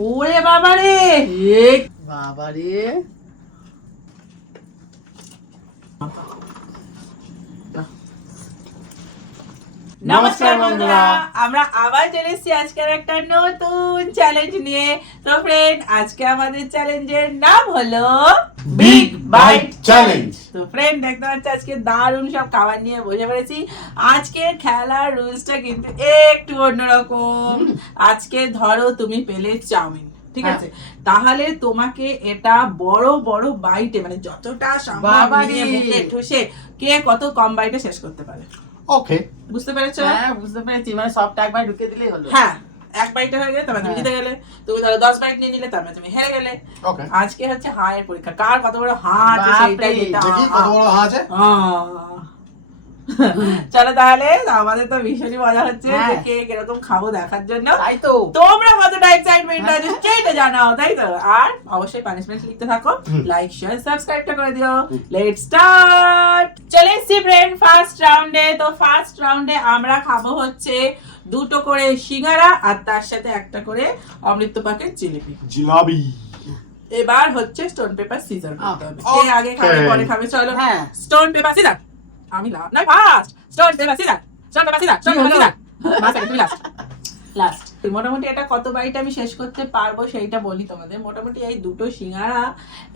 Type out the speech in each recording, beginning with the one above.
ওরে বাবারে, বাবারে, নমস্কার বন্ধুরা, আমরা আবার চলে এসেছি আজকের একটা নতুন চ্যালেঞ্জ নিয়ে। তো ফ্রেন্ড, আজকে আমাদের চ্যালেঞ্জের নাম হলো বিগ বাইট চ্যালেঞ্জ। তো ফ্রেন্ড, দেখতে পাচ্ছি আজকে দারুণ সব খাবার নিয়ে বসে পড়েছি। আজকে খেলার রুলসটা কিন্তু একটু অন্যরকম। আজকে ধরো তুমি পেলে চাউমিন, ঠিক আছে, তাহলে তোমাকে এটা বড় বড় বাইটে, মানে যতটা সম্ভব নিয়ে মুখে ঠুসে কে কত কম বাইটে শেষ করতে পারে। ওকে, বুঝতে পেরেছো? হ্যাঁ বুঝতে পেরেছি, মানে সবটা একবার ঢুকে দিলেই হলো। হ্যাঁ, এক বাইটে হয়ে গেলে তুমি জিতে গেলে। তুমি ধরো 10 বাইট নিয়ে নিলে, তারপরে তুমি হেরে গেলে। ওকে, আজকে হচ্ছে হায়ের পরীক্ষা, কার কত বড় হাঁ আছে সেইটাই যেটা। দেখি কত বড় হাঁ আছে। চলো তাহলে, আমাদের তো ভীষণই মজা হচ্ছে যে কে কিরকম খাবো দেখার জন্য। তাই তো তোমরা কতটা এক্সাইটমেন্ট আছে সেইটা জানাও, তাই তো। আর অবশ্যই পানিশমেন্ট লিখতে থাকো, লাইক শেয়ার সাবস্ক্রাইবটা করে দিও। Let's start. চলে এসেছি ফ্রেন্ড ফার্স্ট রাউন্ডে। তো ফার্স্ট রাউন্ডে আমরা খাবো হচ্ছে 2টো করে সিঙ্গারা আর তার সাথে একটা করে অমৃত পাকের জিলিপি। জিলাবি। এবার হচ্ছে স্টোন পেপার সিজার করতে হবে। কে আগে খাবে পরে খাবে, চলো। হ্যাঁ, স্টোন পেপার সিজার। আমি না first. Stone paper scissor, stone paper scissor, stone paper scissor. তুমি লাস্ট। মোটামুটি এটা কত বাইট আমি শেষ করতে পারবো সেইটা বলি তোমাদের। মোটামুটি এই 2টো সিঙ্গারা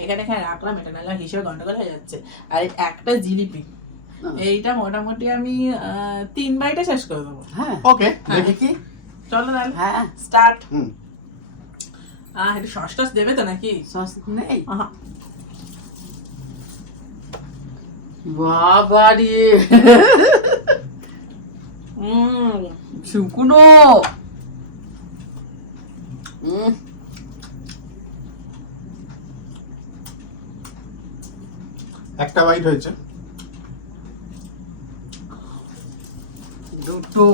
এখানে রাখলাম, এটা নাহলে হিসেবে গন্ডগোল হয়ে যাচ্ছে। আর একটা জিলিপি, এইটা মোটামুটি আমি 3 বাইটে শেষ করে দেবো। হ্যাঁ ওকে, দেখি। চলো তাহলে হ্যাঁ স্টার্ট। একটু সস টস দেবে তো নাকি? সস নেই। আহা, বাবারে, শুকনো। একটা বাইট হয়েছে। দুটো।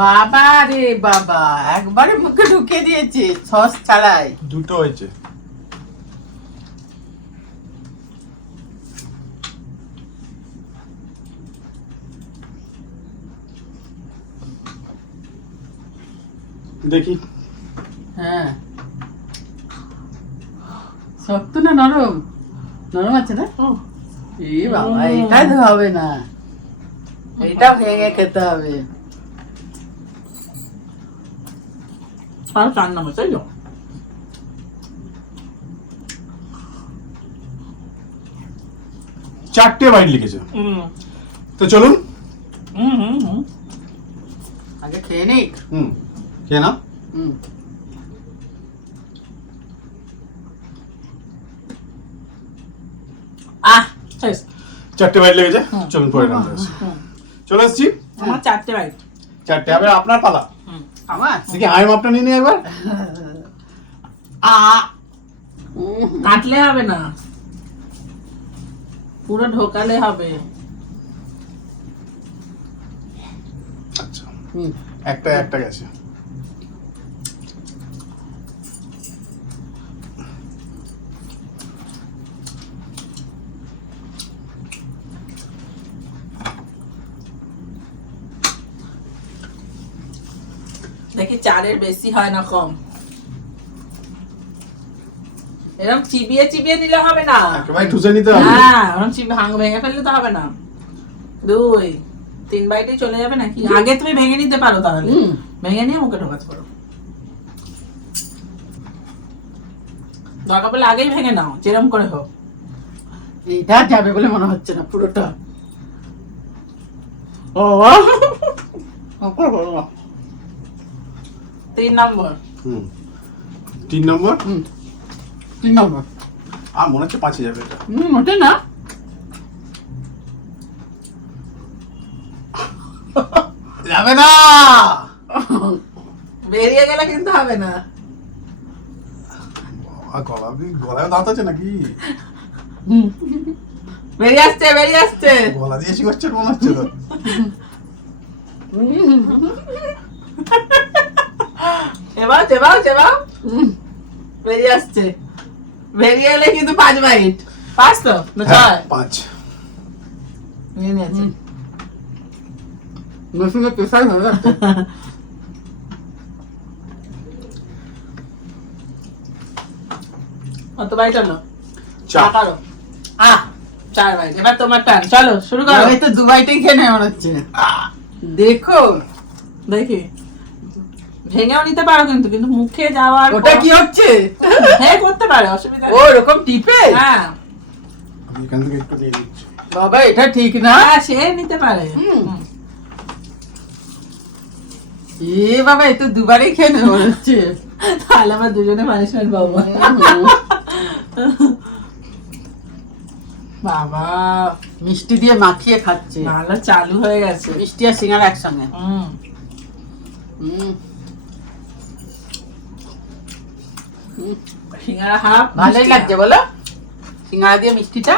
বাবা রে বাবা, একবারে মুখে ঢুকে দিয়েছে সস ছাড়াই। দুটো হয়েছে। দেখি। হ্যাঁ, শক্ত না নরম? নরম আছে না? এই বাবা, এটা তো হবে না, এটা ভেঙে খেতে হবে। আর 4 নম্বর, তাই তো? চারটে বাইট লিখেছে। তো চলুন আগে খেয়ে নিক। কে না? শেষ। চারটে বাইট লেগেছে। চলুন পরে রান্না আসি। চলে এসছি। আমার 4টে বাইট। চারটে হবে আপনার পালা। আমার দেখি হাই মাপটা নিয়ে নিই একবার। কাটলে হবে না, পুরো ঢোকালে হবে। আচ্ছা, একটা গেছে। দেখি 4-এর বেশি হয় না কম। এরকম চিবিয়ে চিবিয়ে নিলে হবে না। একেবারে ঠুসে নিতে হবে। হ্যাঁ, এরকম ভেঙে ফেললে তো হবে না। 2-3 বাইটেই চলে যাবে নাকি? আগে তুমি ভেঙে নিতে পারো, তাহলে ভেঙে নিয়ে মুখে ঢোকাতে পারো। দরকার পড়লে আগেই ভেঙে নাও, যেরকম করে হোক। এটা যাবে বলে মনে হচ্ছে না পুরোটা। ও 3 নম্বর। 3 নম্বর। 3 নম্বর। আর মনে হচ্ছে 5 যাবে এটা। ওটা না, যাবে না, বেরিয়ে গেলে কিন্তু হবে না। গলায় দাঁত আছে নাকি? বেরিয়ে আসছে, বেরিয়ে আসছে। গলা দিয়ে শিখাচ্ছেন মনে হচ্ছে তো। এবার চেবাও চেবাও, বেরিয়ে আসছে। বেরিয়ে এলে কিন্তু 5 বাইট। 5 তো না 6? 5 নিয়ে নিয়েছে। মেশিনে প্রেসার হয়ে গেছে। কত বাইট হলো? চার। করো। 4 বাইট। এবার তোমার টার্ন, চলো শুরু করো। এই তো দুবাইটাই খেয়ে নেয় মনে হচ্ছে। দেখো দেখি, ভেঙেও নিতে পারো কিন্তু, কিন্তু মুখে যাওয়ার ওটা কি হচ্ছে? হ্যাঁ করতে পারে, অসুবিধা ও নেই। এরকম টিপে? হ্যাঁ আমি এখান থেকে একটু নিয়ে নিচ্ছি। বাবা এটা ঠিক না। হ্যাঁ, সে নিতে পারে। হুম। এ বাবা এ তো দুবারই খেয়ে নেয় মনে হচ্ছে। তাহলে আবার দুজনে পানিশমেন্ট পাবো। বাবা মিষ্টি দিয়ে মাখিয়ে খাচ্ছে। ভালো চালু হয়ে গেছে। মিষ্টি আর সিঙ্গারা একসঙ্গে। হুম। সিঙ্গারা হাফ, ভালোই লাগছে বলো সিঙ্গারা দিয়ে মিষ্টিটা,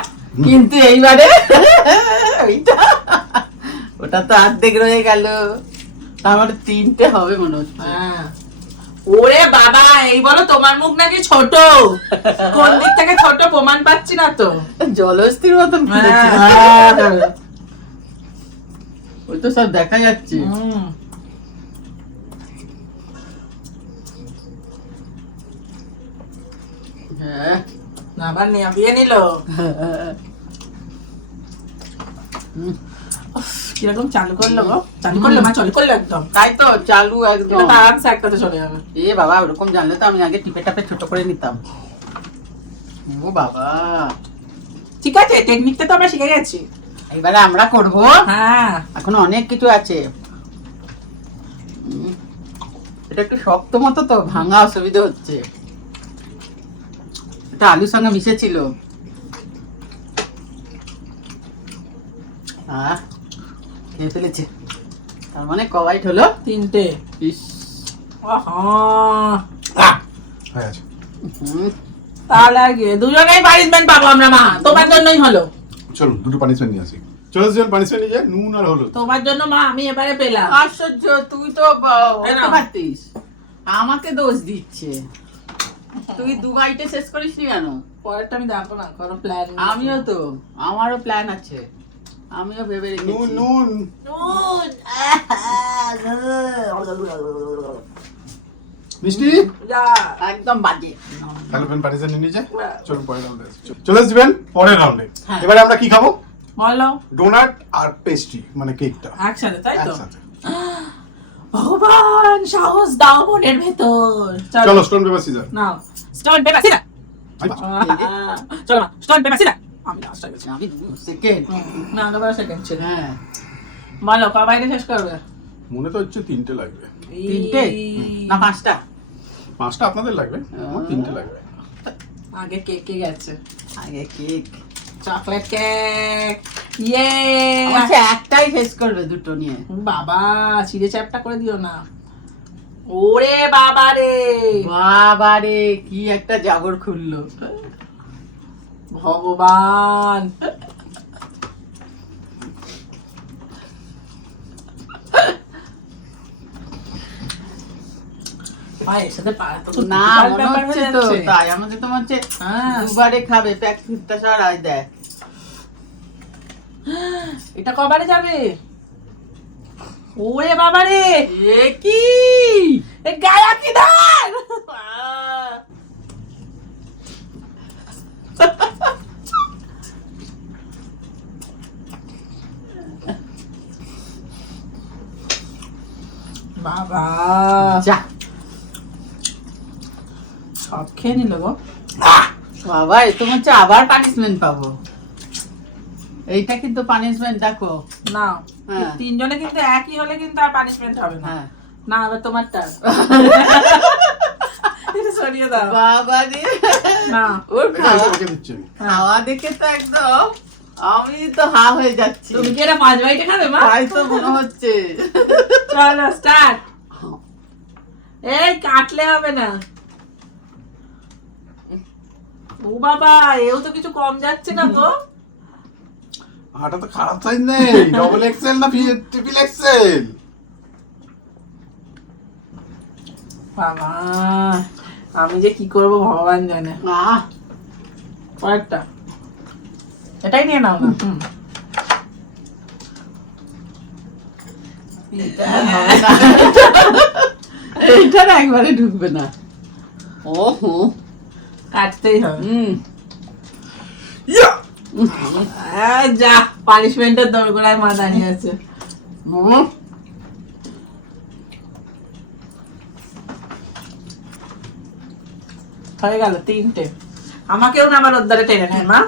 কিন্তু এইবারে ওইটা ওটা তো অর্ধেক রয়ে গেল, আমার 3টে হবে মনে হচ্ছে। হ্যাঁ। ওরে বাবা, এই বলো তোমার মুখ নাকি ছোট? কোন দিক থেকে ছোট প্রমাণ পাচ্ছি না তো। জলস্থির মতন ফুলেছে। ওই তো সব দেখা যাচ্ছে। হুম। হ্যাঁ। না, আবার নিয়ে নিল। কিরকম চালু করলো গো? চালু করলো মা, চালু করলো একদম। তাই তো চালু একদম। এটা আরামসে একটাতে চলে যাবে। এ বাবা ওরকম জানলে তো আমি আগে টিপে টাপে ছোট করে নিতাম। ও বাবা ঠিক আছে, টেকনিকটা তো আমরা শিখে গেছি। এবারে আমরা করব। হ্যাঁ। এখন অনেক কিছু আছে। এটা একটু শক্ত মতো তো ভাঙা অসুবিধা হচ্ছে। এটা আলুর সঙ্গে মিশেছিল। খেয়ে ফেলেছে। তার মানে কবাইট হলো 3টে। ইস, হয়ে আছে। হুম, তাহলে আর কি, দুজনেই পানিশমেন্ট পাবো আমরা মা, তোমার জন্যই হলো। চলুন দুটো পানিশমেন্ট নিয়ে আসি। চলো দুজন পানিশমেন্ট নিয়ে যাই, নুন আর হলুদ। তোমার জন্য মা আমি এবারে পেলাম। আশ্চর্য, তুই তো এই নাও। ওকে পারতিস। আমাকে দোষ দিচ্ছে। তুই দুবাইতে শেষ করিস নি কেন? পরেরটা আমি দেখো না, কোনো প্ল্যান। আমিও তো, আমারও প্ল্যান আছে, আমিও ভেবে নুন রেখেছি। নুন মিষ্টি। একদম বাজে। তাহলে পেন পানিশমেন্ট নিয়ে যায়। চলুন পরের রাউন্ডে আসি। চলে আসবেন পরের রাউন্ডে। হ্যাঁ। এবারে আমরা কি খাবো? বলো ডোনাট আর পেস্ট্রি, মানে কেকটা একসাথে, তাই তো? একসাথে। ভগবান সাহস দাও মনের ভেতর। চলো স্টোন পেপার সিজার। নাও স্টোন পেপার সিজার। চলো মা, স্টোন পেপার সিজার। আমি লাস্ট আগে ছিলাম। আমি সেকেন্ড। না, আমরা সেকেন্ড ছিল। হ্যাঁ, বলো কবাইতে শেষ করবে? মনে তো হচ্ছে 3টে লাগবে। 3টে না 5টা? 5টা আপনাদের লাগবে, আমার 3টে লাগবে। আগে কেকে গেছে, আগে কেক। Chocolate cake. ইয়ে আচ্ছা একটাই শেষ করবে, দুটো নিয়ে। বাবা, চিড়ে চ্যাপটা করে দিও না। ওরে বাবা রে, বাবা রে কি একটা জাগর খুললো। ভগবান। ভাই এর সাথে পারা তো খুব না difficult মনে ব্যাপার হচ্ছে হয়ে তো যাচ্ছে। তাই, আমাদের তো মনে হচ্ছে হ্যাঁ। দুবারে খাবে। প্যাক ফিরতে সরাই দেখ। এটা কবারে যাবে? ওরে বাবা রে, এ কি এ গায়া কি ধার। বাবা যা সব খেয়ে নিল গো। বাবা এ তো মনে হচ্ছে আবার পানিশমেন্ট পাবো। এইটা কিন্তু পানিশমেন্ট দেখো। না, হ্যাঁ। তিনজনে কিন্তু একই হলে কিন্তু আর পানিশমেন্ট হবে না। হ্যাঁ না, এবার তোমার টার্ন। এটা সরিয়ে দাও। বাবা রে না, ওর এটা খাওয়া রেখে দিচ্ছি আমি। খাওয়া দেখে তো একদম আমি তো হা হয়ে যাচ্ছি। তুমি কি এটা 5 বাইটে খাবে মা? তাই তো মনে হচ্ছে। চলো স্টার্ট। এই কাটলে হবে না। ও বাবা, এও তো কিছু কম যাচ্ছে না গো। আটা তো খারাপ সাইজ নেই, ডবল এক্সেল না ট্রিপল এক্সেল। বাবা, আমি যে কি করব ভগবান জানে। আহ পরেরটা এটাই নিয়ে নাও না। এইটা না একবারে ঢুকবে না। ও হো কাটতেই হবে। ইয়া যা পানিশমেন্টের দরগোড়ায় মা দাঁড়িয়ে আছে। হয়ে গেল 3টে। আমাকেও না আমার উদ্ধারে টেনে নেয় মা।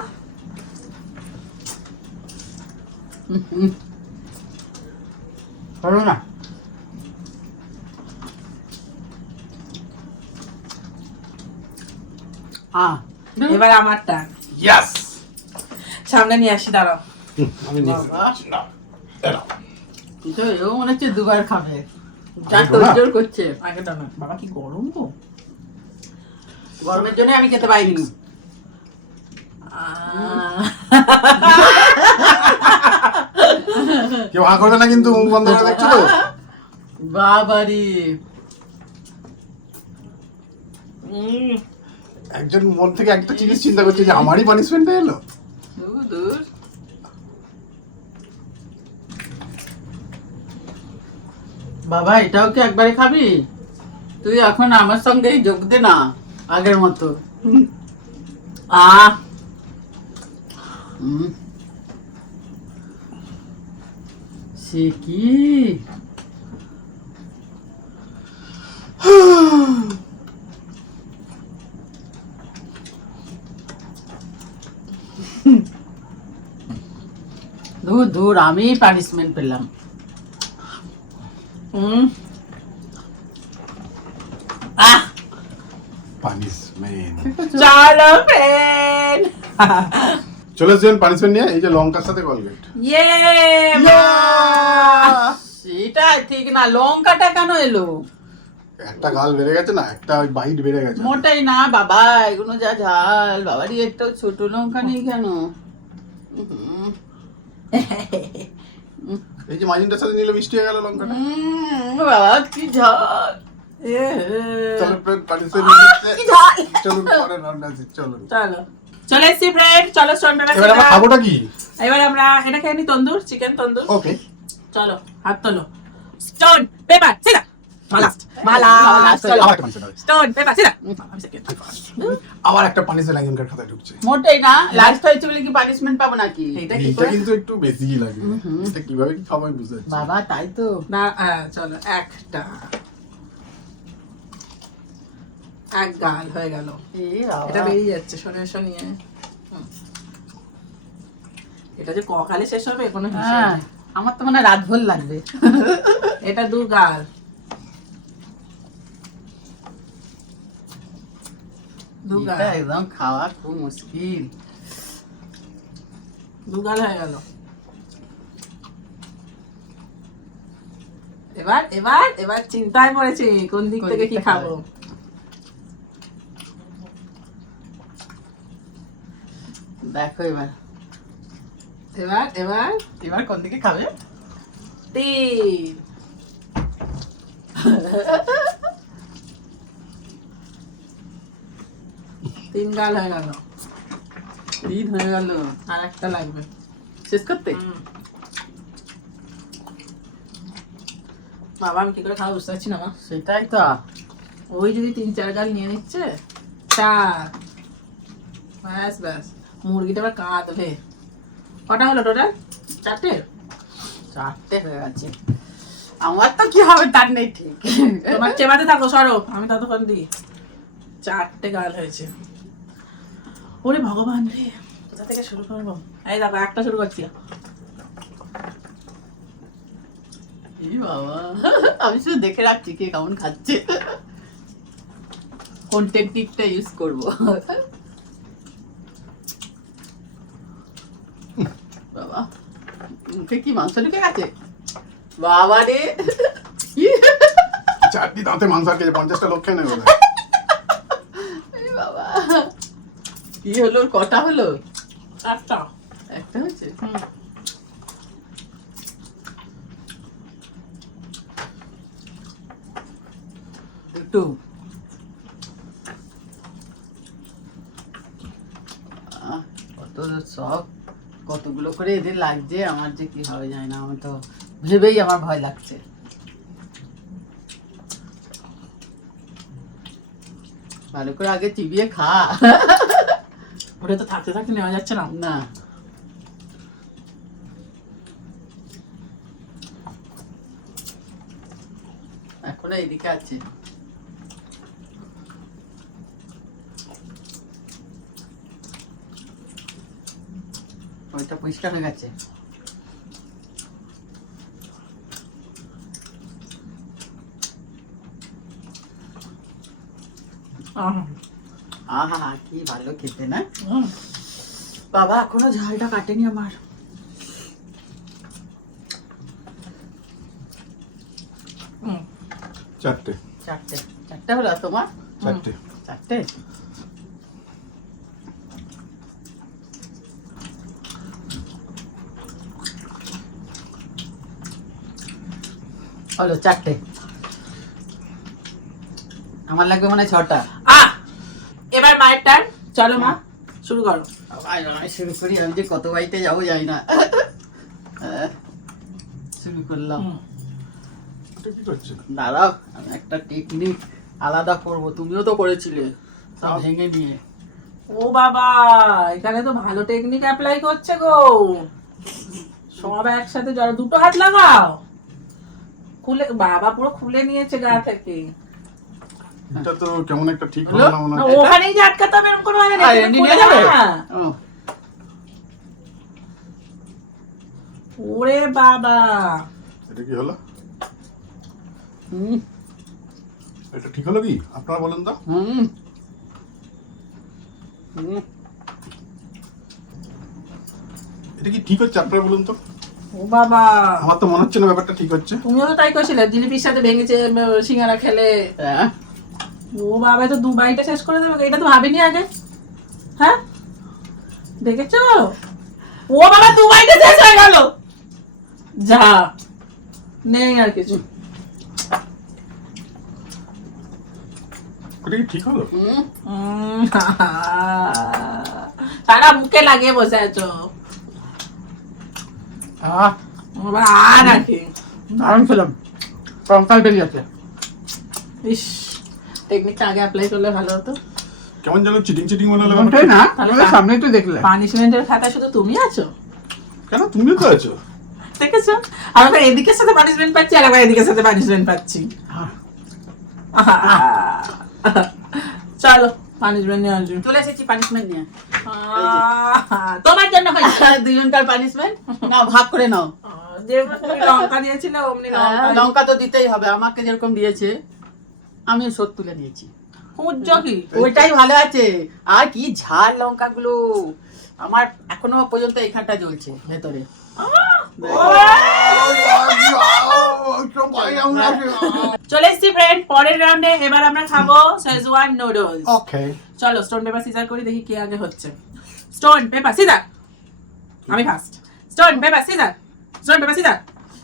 পারো না। এবার আমার টান। ইয়েস সামনে নিয়ে আসি, দাঁড়াও। আমি নিচ্ছি বাবা। না এরা কিন্তু এও মনে হচ্ছে দুবার খাবে, যা খাবো না। তোর করছে। আগে টানো। বাবা কি গরম গো। গরমের জন্য আমি খেতে পাইনি। কেউ হাঁ করবে না কিন্তু, মুখ বন্ধ করে দেখছো তো। বাবারি, একজন মন থেকে একটা জিনিস চিন্তা করছে যে আমারই পানিশমেন্ট এলো। দূর দূর। বাবা এটাও কি একবারে খাবি? তুই এখন আমার সঙ্গেই যোগ দে না আগের মতো। সে কি দূর দূর, আমি পানিশমেন্ট পেলাম। পানিশমেন্ট চলো ফ্রেন্ড। চলে এসেছেন পানিশমেন্ট নিয়ে, এই যে লঙ্কার সাথে কলগেট। ইয়ে সেটা ঠিক না, লঙ্কাটা কেন এলো? একটা গাল বেড়ে গেছে না, একটা ওই বাইট বেড়ে গেছে। মোটাই না বাবা, এগুলো যা ঝাল। বাবারই একটা ছোট লঙ্কা নেই কেন? এই যে মাজিনটার সাথে নিলে মিষ্টি হয়ে গেল লঙ্কাটা। বাবা কি ঝাল। চলো ফ্রেন্ড পানিশমেন্ট চলুন পরে রান্না আছে, চলুন। চলো চলে এসছি ফ্রেন্ড, চলো স্টোন পেপার এবার আমরা সিজার। খাবোটা কি? এবার আমরা এটা খেয়ে নি, তন্দুর, চিকেন তন্দুর। ওকে চলো হাত তোলো। Stone paper scissor. মালাস্ট চলো। আবার একটা পানিশমেন্ট স্টোন পেপার সিজার। আবার একটা পানিশমেন্ট একজনকার খাতায় ঢুকছে। মোটেই না, লাস্ট হয়েছে বলে কি পানিশমেন্ট পাবো নাকি? এইটা কি এইটা করে? কিন্তু একটু বেশিই লাগে। এটা কিভাবে কি খাবো আমি বুঝতে পারছি না। বাবা তাই তো। না চলো একটা এক গাল হয়ে গেল। এটা বেরিয়ে যাচ্ছে, শোনে এসো নিয়ে। এটা যে কখালে শেষ হবে কোনো হিসাব হ্যাঁ, নেই। আমার তো মনে হয় রাত ভোর লাগবে। এটা 2 গাল। এটা একদম খাওয়া খুব মুশকিল। 2 গাল হয়ে গেল। এবার এবার এবার চিন্তায় পড়েছি কোন দিক কোন থেকে কি দিকটা খাবো। দেখো এবার এবার এবার এবার কোন দিকে খাবে? 3 3 গাল হয়ে গেল। 3 হয়ে গেল, আর একটা লাগবে শেষ করতে। বাবা আমি কি করে খাওয়া বুঝতে পারছি না মা। সেটাই তো। ওই যদি 3-4 গাল নিয়ে নিচ্ছে 4 ব্যাস ব্যাস, মুরগিটা আবার কাঁদবে। কটা হলো টোটাল? 4টে। 4টে হয়ে গেছে। আমার তো কি হবে তার নেই ঠিক। তোমার চেবাতে থাকো, সরো আমি ততক্ষণ দিই। 4টে গাল হয়েছে। ওরে ভগবান রে, কোথা থেকে শুরু করবো? এই দেখো একটা শুরু করছি। এই বাবা, আমি শুধু দেখে রাখছি কে কেমন খাচ্ছে, কোন টেকনিকটা ইউজ করব। বাবা মুখে কি মাংস ঢুকে গেছে? বাবা রে, চারটি দাঁতে মাংস আর খেয়েছে, 50টা লোক খেয়ে নেবে। এই বাবা কি হলো? কটা হলো? একটা হয়েছে। একটু কত সব কতগুলো করে এদের লাগছে, আমার যে কি হবে জানি না। আমি তো ভেবেই আমার ভয় লাগছে। ভালো করে আগে চিবিয়ে খা। ওটা তো থাকতে থাকতে নেওয়া যাচ্ছে না। না এখনো এদিকে আছে। ওইটা পরিষ্কার হয়ে গেছে। আহা কি ভালো খেতে না বাবা, এখনো ঝালটা কাটেনি আমার। চারটে চারটে চারটে হলো তোমার? চারটে চারটে হলো, চারটে। আমার লাগবে মানে 6টা। এবার মায়ের টার্ন, চলো মা শুরু করো। শুরু করি, আমি যে কত বাড়িতে যাবো যাই না। শুরু করলাম। এটা কি করছে? দাঁড়াও, আমি একটা টেকনিক আলাদা করবো, তুমিও তো করেছিলে সব ভেঙে নিয়ে। ও বাবা, এখানে তো ভালো টেকনিক অ্যাপ্লাই করছে গো। সব একসাথে জড়ো, দুটো হাত লাগাও। খুলে, বাবা পুরো খুলে নিয়েছে গা থেকে। এটা তো কেমন একটা ঠিক হলো? হলো না মনে না, হয়। ওখানেই যে আটকাতে হবে এরকম কোনো মানে নেই। আর তুমি এমনি খুলে নিয়ে যাবে? না। ও, ওরে বাবা, এটা কি হলো? হুম, এটা ঠিক হলো কি আপনারা বলেন তো? হুম, হুম। এটা কি ঠিক হচ্ছে আপনারা বলুন তো? ও বাবা, আমার তো মনে হচ্ছে না ব্যাপারটা ঠিক হচ্ছে। তুমিও তো তাই করছিলে, জিলিপির সাথে ভেঙেছে সিঙ্গারা খেলে। হ্যাঁ, ও বাবা, তো দু বাইটা শেষ করে দেবে, এটা তো ভাবিনি আগে। হ্যাঁ, দেখেছো? ও বাবা, দু বাইটা শেষ হয়ে গেল। যা, নেই আর কিছু। এটা কি ঠিক হলো? হুম। সারা মুখে লাগিয়ে বসে আছো। বাবা, আর নাকি? দারুণ ছিলাম, কঙ্কাল বেরিয়ে আছে। ইস, টেকনিকটা আগে অ্যাপ্লাই করলে ভালো হতো। কেমন যেন চিটিং চিটিং মনে হলো ওটাই ব্যাপারটা। না, তাহলে তোমাদের সামনেই তো দেখলে। পানিশমেন্টের খাতা শুধু তুমি আছো, কেন তুমিও তো আছো? দেখেছো? আমি তো এদিকের সাথে পানিশমেন্ট পাচ্ছি, আর আবার এদিকের সাথে পানিশমেন্ট পাচ্ছি। চলো পানিশমেন্ট নিয়ে আসবি। চলে এসেছি পানিশমেন্ট নিয়ে। তোমার জন্য হয়েছে। দুজনকার পানিশমেন্ট নাও, ভাগ করে নাও। যেমন তুমি লঙ্কা দিয়েছিলে অমনি লঙ্কা। লঙ্কা তো দিতেই হবে, আমাকে যেরকম দিয়েছে আমি শোধ তুলে নিয়েছি। কুঞ্জ কি? ওইটাই ভালো আছে। আর কি ঝাল লঙ্কাগুলো, আমার এখনো পর্যন্ত এখানটা জ্বলছে ভেতরে। চলে এসছি ফ্রেন্ড পরের রাউন্ডে। এবার আমরা খাবো শেজওয়ান নুডলস। ওকে চলো স্টোন পেপার সিজার করি, দেখি কে আগে হচ্ছে। স্টোন পেপার সিজার, আমি first. Stone paper scissor, stone paper scissor,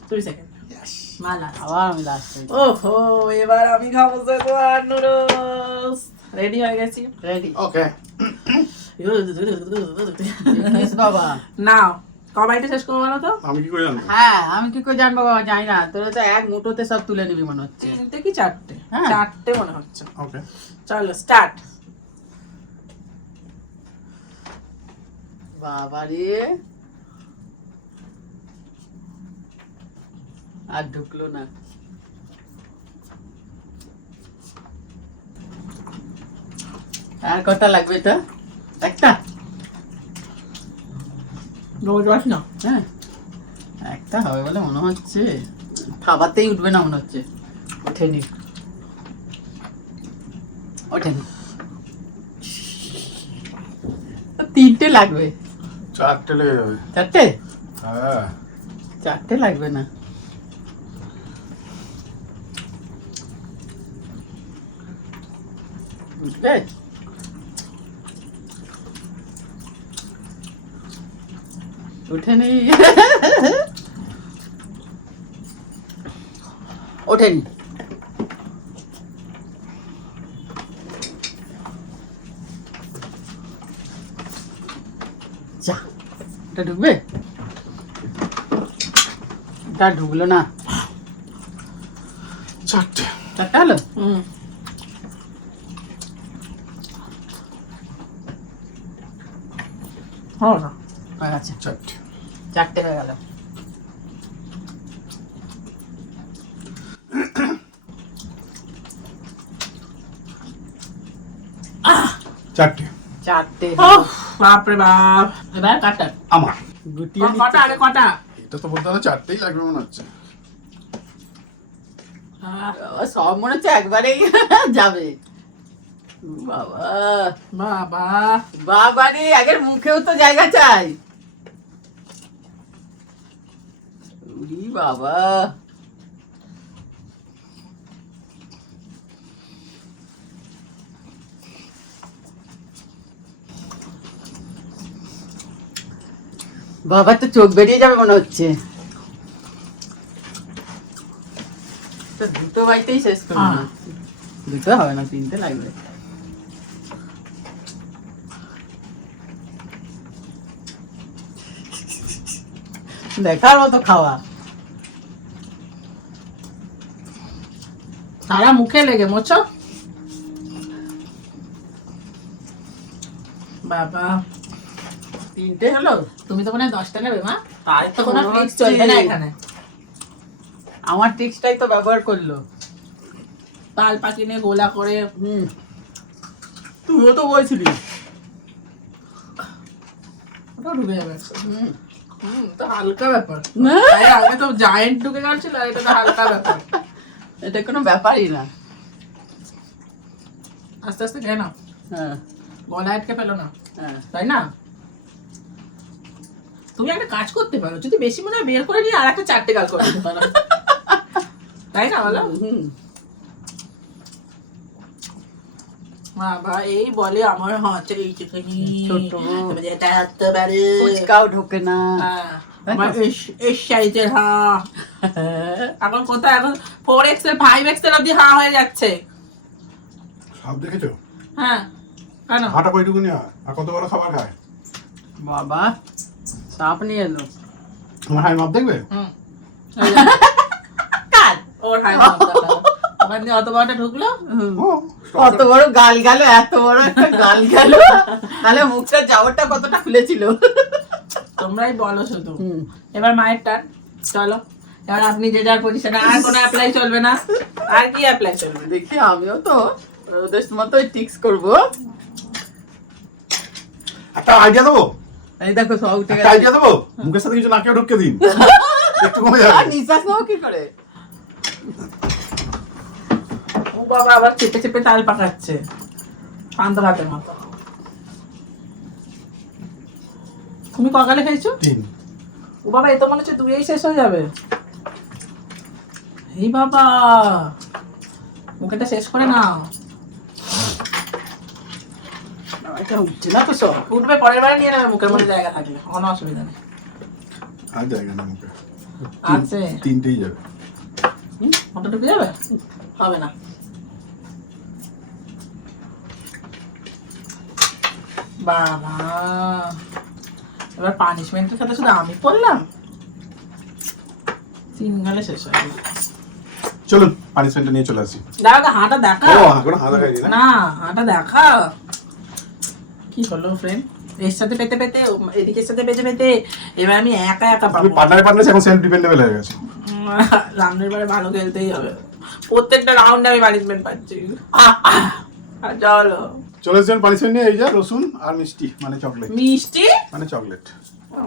তুমি সেকেন্ড, মা লাস্ট। আবার আমি লাস্ট। ওহো, এবার আমি খাবো শেজওয়ান নুডলস। রেডি হয়ে গেছি। রেডি ওকে বাবা। নাও, কবাইটা শেষ করবো বলো তো? আমি কি করে জানবো? হ্যাঁ, আমি কি করে জানবো বাবা, জানি না। তোরা তো এক মুঠোতে সব তুলে নিবি মনে হচ্ছে। তিনটে কি চারটে? হ্যাঁ। চারটে মনে হচ্ছে। ওকে চলো স্টার্ট। বাবা রে, আর ঢুকলো না। আর কটা লাগবে এটা? একটা? রোজ না। হ্যাঁ, একটা হবে বলে মনে হচ্ছে। খাবারতেই উঠবে না মনে হচ্ছে। ওঠেনি, ওঠেনি। তিনটে লাগবে। চারটে লেগে যাবে। চারটে? হ্যাঁ চারটে লাগবে না। উঠবে? উঠেনি। ওঠেনি। যা, এটা ঢুকবে? এটা ঢুকলো না। চারটে। চারটা হলো? হ্যাঁ না হয়ে গেছে, চারটে। 4টে হয়ে গেল। চারটে 4টে বাপরে বাপ। এবার কাটা আমার। গুটিয়ে কটা আগে কটা? এটা তো বলতে হবে চারটেই লাগবে মনে হচ্ছে। সব মনে হচ্ছে একবারেই যাবে। বাবা বাবা বাবা রে, আগের মুখেও তো জায়গা চাই। উরি বাবা, বাবার তো চোখ বেরিয়ে যাবে মনে হচ্ছে। তো দুটো বাইতেই শেষ করবো না। দুটো হবে না, 3টে লাগবে। দেখার মতো খাওয়া। সারা মুখে লেগে মোছো। বাবা 3টে হলো। তুমি তো মনে হয় 10টা নেবে মা। তাই তো কোনো ট্রিক্স চলবে না এখানে। আমার ট্রিক্সটাই তো ব্যবহার করলো। তাল পাখি নিয়ে গোলা করে। তুইও তো বলছিলি। ওটাও ঢুকে যাবে। হুম। তো হালকা ব্যাপার। না, আরে আগে তো জায়েন্ট ঢুকে গেছিল, আর এটা তো হালকা ব্যাপার। এটা কোনো ব্যাপারই না। আস্তে আস্তে খেয়ে নাও, হ্যাঁ গলা আটকে পেলো না, হ্যাঁ। তাই না? তুমি একটা কাজ করতে পারো, যদি বেশি মনে হয় বের করে নিয়ে আর একটা 4টে গাল করে দিতে পারো, তাই না বলো? হুম। বাবা এই বলে আমার হাতে এইটুখানি ছোট। তবে এটা হাঁটতে পারে। ফুচকাও ঢোকে না। হ্যাঁ, আমার এই সাইজের হ্যাঁ। এখন কোথায়, এখন 4XL 5XL অব্দি হা হয়ে যাচ্ছে। সব দেখেছো? হ্যাঁ কেন? হাঁটা কইটুকুনি হয় আর কত বড় খাবার খায়। বাবা সাপ নিয়ে এলো। তোমার হাই মাপ দেখবে? হুম কাট। ওর হাই ওখান দিয়ে অত বড়টা ঢুকলো। ও, কত বড় গাল গেল, এত বড় একটা গাল গেল। তাহলে মুখটা যাওয়ারটা কতটা খুলেছিল। তোমরাই বলো শুধু। হুম। এবার মায়ের টান, চলো। এবার আপনি যে যার পজিশনে, আর কোনো অ্যাপ্লাই চলবে না। আর কি অ্যাপ্লাই চলবে? দেখি আমিও তো ওদের মতোই টিক্স করবো। একটা আইডিয়া দেবো, এই দেখো সব উঠে একটা গেছে। আইডিয়া দেবো, মুখের সাথে কিছু নাকে ঢুকিয়ে দিন, একটু কমে যাবে। আর নিঃশ্বাস নেবো কি করে? ও বাবা আবার চেপে চেপে তাল পাকাচ্ছে পান্ত ভাতের মতো। তুমি কগালে খেয়েছো? 3। ও বাবা এ তো মনে হচ্ছে 2এই শেষ হয়ে যাবে। এই বাবা মুখেটা শেষ করে নাও। এটা উঠছে না তো সব। উঠবে, পরের বারে নিয়ে নেবে, মুখের মধ্যে জায়গা থাকলে কোনো অসুবিধা নেই। আর জায়গা না মুখে, আছে 3টেই যাবে। ওটা ঢুকে যাবে, হবে না। বাবা এবার পানিশমেন্টের সাথে শুধু আমি পড়লাম। 3 গালে শেষ হয়ে গেল। চলুন পানিশমেন্টটা নিয়ে চলে আসি। দাদা হাঁটা দেখা। ও এখন হাতা খাইনি না? না হাঁটা দেখা। কি হলো ফ্রেন্ড, এর সাথে পেতে পেতে এদিকের সাথে পেতে পেতে এবার আমি একা একা তুমি পাবো। পার্টনারে পার্টনারে এখন সেলফ ডিপেন্ডেবল হয়ে গেছে। রাউন্ডের বারে ভালো খেলতেই হবে, প্রত্যেকটা রাউন্ডে আমি পানিশমেন্ট পাচ্ছি। চলো চলে এসেছেন পানিশমেন্ট নিয়ে, এই যা রসুন আর মিষ্টি মানে চকলেট, মিষ্টি। মানে চকলেট।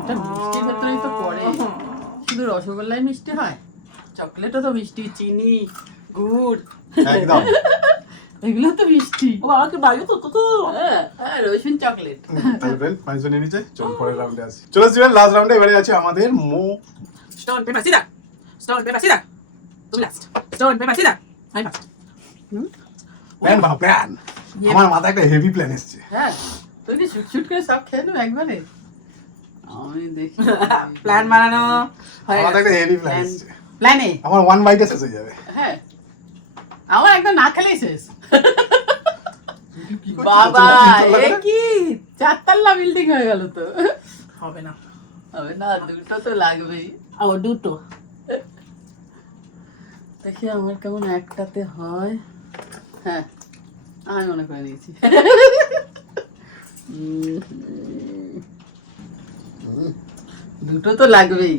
এটা মিষ্টির ভেতরেই তো পড়ে। শুধু রসগোল্লাই মিষ্টি হয়? চকলেটও তো মিষ্টি, চিনি, গুড়, একদম। এগুলো তো মিষ্টি। ও বাবা কি বায়ু তো। হ্যাঁ, হ্যাঁ, রসুন চকলেট। তাহলে ফ্রেন্ড পানিশমেন্ট নিয়ে নিচে চল পরের রাউন্ডে আসি। চলে এসেছেন লাস্ট রাউন্ডে, এবারে আছে আমাদের stone paper scissor, stone paper scissor. তুমি লাস্ট। Stone paper scissor. আমি ফার্স্ট। প্ল্যান বা প্ল্যান। আমার মাথায় একটা হেভি প্ল্যান এসেছে। হ্যাঁ, তুই কি শুট করে সব খেয়ে নেবো একবারে? আমি দেখি প্ল্যান বানানো হয়ে আমার মাথায় গেছে। একটা হেভি প্ল্যান এসেছে। প্ল্যানে। আমার 1 বাইটে শেষ হয়ে যাবে। হ্যাঁ, আমার একদম না খেলেই শেষ। কি করছিস? বাবা তোমরা এ কি 4 তলা বিল্ডিং হয়ে গেল তো। হবে না। হবে না, দুটো তো লাগবেই। ও দুটো। দেখি আমার কেমন একটাতে হয়। হ্যাঁ, আমি মনে করে নিয়েছি। দুটো তো লাগবেই।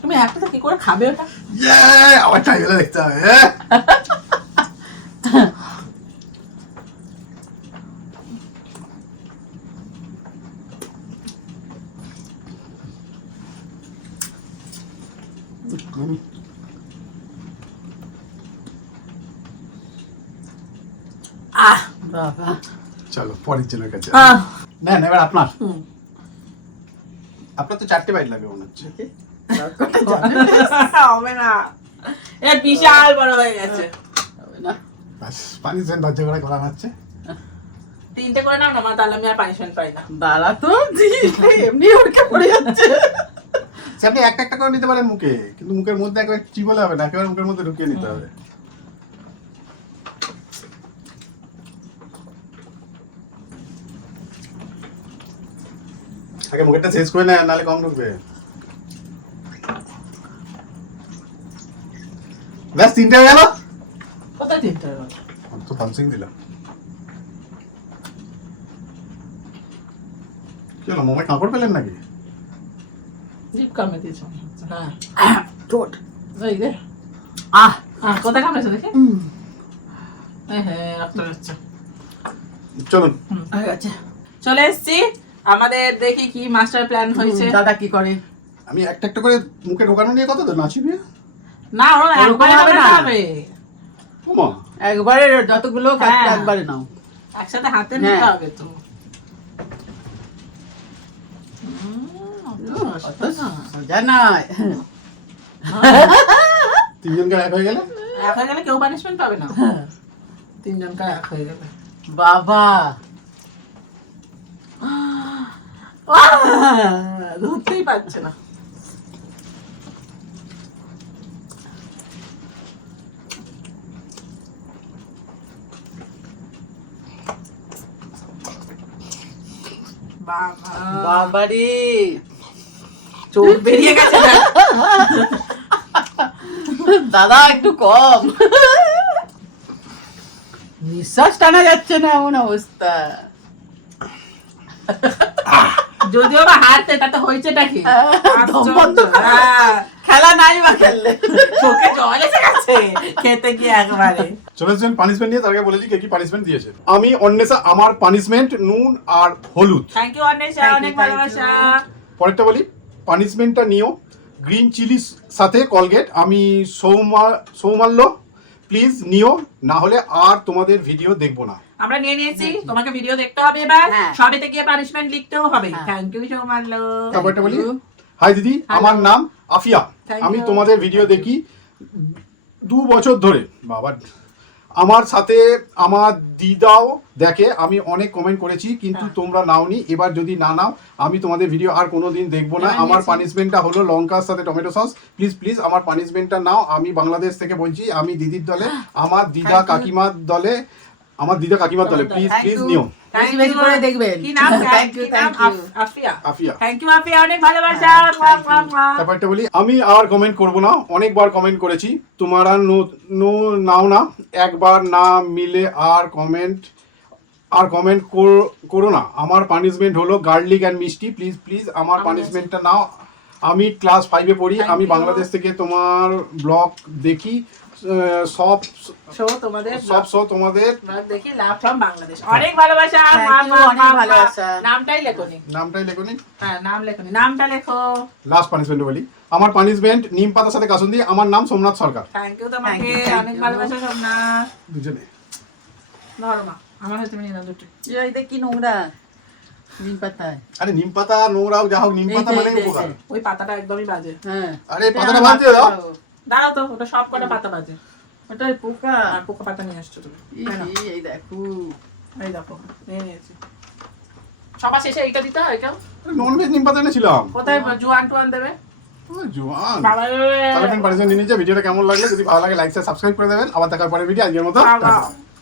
তুমি একটা কি করে খাবে ওটা? আবার ট্রাই করে দেখতে হবে। আহ বাবা চলো পরের জনের কাছে আহ নেন এবার আপনার। হুম। আপনার তো 4টে বাইট লাগবে মনে হচ্ছে। হবে না, এটা বিশাল বড় হয়ে গেছে। হবে না। ব্যাস পানিশমেন্ট ধৈর্য করে করা হচ্ছে। 3টে করে নাও না মা, তাহলে আমি আর পানিশমেন্ট পাই না। দাঁড়া তো, এমনি উড়কে পড়ে যাচ্ছে। সে আপনি একটা একটা করে নিতে পারেন মুখে, কিন্তু মুখের মধ্যে একবার চিবলে হবে না, একেবারে মুখের মধ্যে ঢুকিয়ে নিতে হবে। আগে মুখেরটা শেষ করে নেন, নাহলে কম ঢুকবে। ব্যাস 3টে হয়ে গেল। কোথায় 3টে হলো? আমি তো পালসিং দিলাম। কি হলো, মোমে কাঁকড় পেলেন নাকি? জিভ কামড়ে দিয়েছে। হ্যাঁ ঠোঁট। এই রে, আহ কোথায় কামড়েছে দেখি? হ্যাঁ, রক্ত বেরোচ্ছে। চলুন। হয়ে গেছে। চলে এসেছি, আমাদের দেখি কি মাস্টার প্ল্যান হয়েছে। দাদা কি করে? আমি একটা একটা করে মুখে ঢোকানো নিয়ে কথা তো নাচিবি। না ওরা একবারে হবে না। হবে, ওমা একবারে যতগুলো হ্যাঁ। একবারে নাও। একসাথে হাতে নিতে হ্যাঁ। হবে তো। অত সোজা নয়। 3জনকে এক হয়ে গেলে এক হয়ে গেলে কেউ পানিশমেন্ট পাবে না। 3জনকে এক হয়ে গেলে বাবা ধরতেই পারছে না। বাবা বাবারে, চোখ বেরিয়ে গেছে না? দাদা একটু কম। নিঃশ্বাস টানা যাচ্ছে না, এমন অবস্থা। যদিও বা হারতে, তাতে হয়েছেটা কি? দম বন্ধ করো। হ্যাঁ, খেলা নাই বা খেললে। চোখে জল এসে গেছে খেতে গিয়ে একবারে। চলে এসেছেন পানিশমেন্ট নিয়ে। তার আগে বলেছি কে কি পানিশমেন্ট দিয়েছে। আমি অন্বেষা, আমার পানিশমেন্ট নুন আর হলুদ। Thank you Anwesha, Thank you, অনেক thank ভালোবাসা। পরেরটা বলি, পানিশমেন্টটা নিও গ্রিন চিলি সাথে কলগেট। আমি সৌমাল্য, প্লিজ নিও, না হলে আর তোমাদের ভিডিও দেখবো না। আমরা নিয়ে নিয়েছি, তোমাকে ভিডিও দেখতে হবে এবার, হ্যাঁ। সবেতে গিয়ে পানিশমেন্ট লিখতেও হবে। হ্যাঁ। Thank you so much. তারপরটা বলি, হাই দিদি, আমার নাম আফিয়া। Thank আমি you. তোমাদের ভিডিও দেখি 2 বছর ধরে। বাবা, আমার সাথে আমার দিদাও দেখে। আমি অনেক কমেন্ট করেছি, কিন্তু হ্যাঁ। তোমরা নাওনি। এবার যদি না নাও, আমি তোমাদের ভিডিও আর কোনোদিন দেখবো না। এবার আমার নিয়েছি। পানিশমেন্টটা হলো লঙ্কার সাথে টমেটো সস। প্লিজ প্লিজ আমার পানিশমেন্টটা নাও। আমি বাংলাদেশ থেকে বলছি, আমি দিদির দলে, আমার দিদা Thank you. কাকিমার দলে, আমার দিদা কাকিমার দলে। Please Thank please you. নিও। বেশি বেশি করে দেখবেন। কি নাম? Thank you, কি নাম? thank you. Afia. Afia. Thank you Afia, অনেক ভালোবাসা। হ্যাঁ, thank you. তারপরটা বলি, আমি আর কমেন্ট করব না। অনেকবার কমেন্ট করেছি, তোমরা নো নাও না। একবার না মিলে আর কমেন্ট করো না। আমার পানিশমেন্ট হলো গার্লিক অ্যান্ড মিষ্টি। প্লিজ প্লিজ আমার পানিশমেন্টটা নাও। আমি ক্লাস 5-এ পড়ি। Thank আমি you. বাংলাদেশ থেকে তোমার ব্লগ দেখি। সব তোমাদের তোমাদের ব্লগ দেখি, লাভ ফ্রম বাংলাদেশ। অনেক ভালোবাসা। Thank you, অনেক ভালোবাসা। নামটাই লেখনি। নামটাই লেখনি। হ্যাঁ, নাম লেখনি, নামটা লেখো। লাস্ট পানিশমেন্ট বলি, আমার পানিশমেন্ট নিম পাতার সাথে কাসুন্দি। আমার নাম সোমনাথ সরকার। থ্যাংক ইউ তোমাকে, Thank you, thank অনেক you. ভালোবাসা সোমনাথ। দুজনে ধরো মা, আমার হাতে নিয়ে নাও দুটো। এইটা কি নোংরা নিম পাতায়। আরে নিম পাতা নোংরাও যা হোক, নিম পাতা এই যে, মানে এই যে, উপকার। ওই পাতাটা একদমই বাজে। হ্যাঁ আরে এই পাতাটা বাদ দিয়ে দাও। দাঁড়াও তো, ওটা সব কটা পাতা বাজে। ওটাই পোকা। আর পোকা পাতা নিয়ে আসছো তুমি। এই দেখো। এই দেখো, নিয়ে নিয়েছি। সবার শেষে এইটা দিতে হয় কেউ? ননভেজ নিম পাতা এনেছিলাম। কোথায় জোয়ান টোয়ান দেবে? ও জোয়ান। বাবা রে। তাহলে ফ্রেন্ড পারিজন নিয়ে নিচ্ছে। ভিডিওটা কেমন লাগলো, যদি ভালো লাগে লাইক সাবস্ক্রাইব করে দেবেন। আবার দেখার পরে ভিডিও আজকের মতো বাবা।